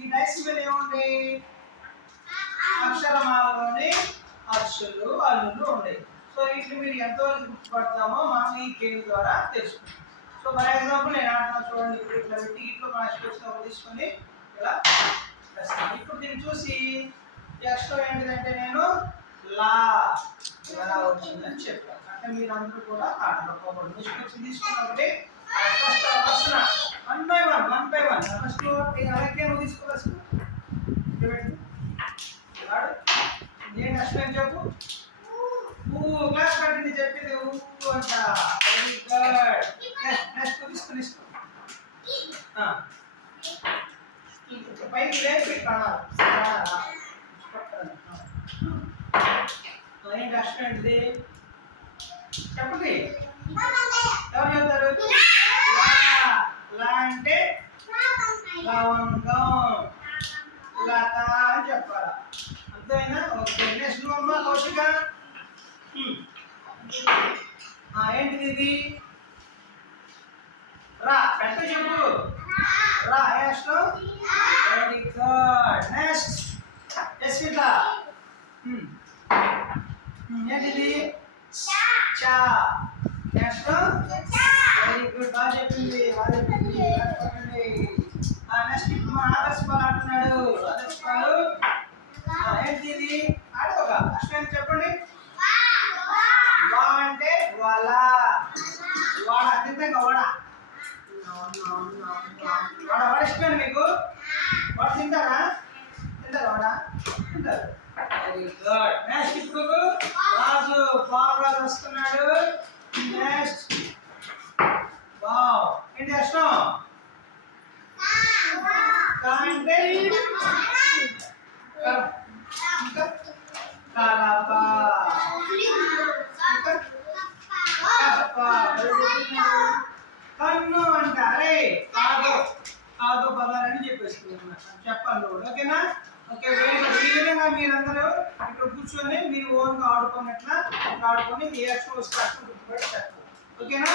ఈ డైస్ మీద ఏముంది? అక్షరమాలలోని అచ్చులు అల్లులు ఉన్నాయి. సో వీటిని మీరు ఎంతవరకు గుర్తుపడతామో మనం ఈ గేమ్ ద్వారా తెలుసుకుంటాం. సో ఫర్ ఎగ్జాంపుల్ నేను ఆడుతున్నా చూడండి. ఇప్పుడు ఇట్లా పెట్టి ఇట్లో మన అక్షరం తీసుకొని ఇలా ఇప్పుడు దీన్ని చూసి ఈ అక్షరం ఏంటిదంటే నేను లా ఎలా వచ్చిందని చెప్పాను. అంటే మీరు అందరూ కూడా ఆటలు నిష్పత్తి తీసుకున్నప్పుడు ఫస్ట్ వస్తున్నా వన్ బై వన్ ఫస్ట్ అలాగే నువ్వు తీసుకోవచ్చు. నేను అక్షరం చెప్పు. క్లాస్ పట్టింది చెప్పింది అంట. Very good. నెక్స్ట్ తీసుకుని పైకి లేపి ఏంటి అక్షరం ఏంటిది చెప్పండి. ఎవరు చెప్తారు? లా అంటే లవంగం, లత అని చెప్పాలా? అంతేనా? ఓకే. నెక్స్ట్ అమ్మ కౌశిక. ఏంటిది ఇది? రా పెద్ద చెప్పు. రా అక్షరం. Very good. నెక్స్ట్ యశ్విత. ఏంటిది? చా. Next very good. బాగా చెప్పింది. నెక్స్ట్ ఇప్పుడు మా ఆదర్శ్ బాల్ ఆడుతున్నాడు. ఆదర్శ్ బాల్ ఏంటి ఇది? ఆడోగా అక్షరం చెప్పండి. వా అంటే వల. వాడ తింటాం వాడ. వాడ ఇష్టం మీకు? వాడ తింటారా? వాడ తింటారు. Very good. నెక్స్ట్ ఇప్పుడు రాజు బాగా వస్తున్నాడు. నెక్స్ట్ వావ్ ఏంటి అష్టం? అంటే కన్ను అంటారే. కాదు పదాలని చెప్పేసుకున్నాను. చెప్పండి. ఓకేనా? ఓకే. ఈ విధంగా మీరందరూ ఇక్కడ కూర్చొని మీరు ఓన్గా ఆడుకున్నట్లా ఆడుకొని ఏ అక్షరం వస్తే అక్షరం గుర్తుపెట్టి చెప్పండి. ఓకేనా?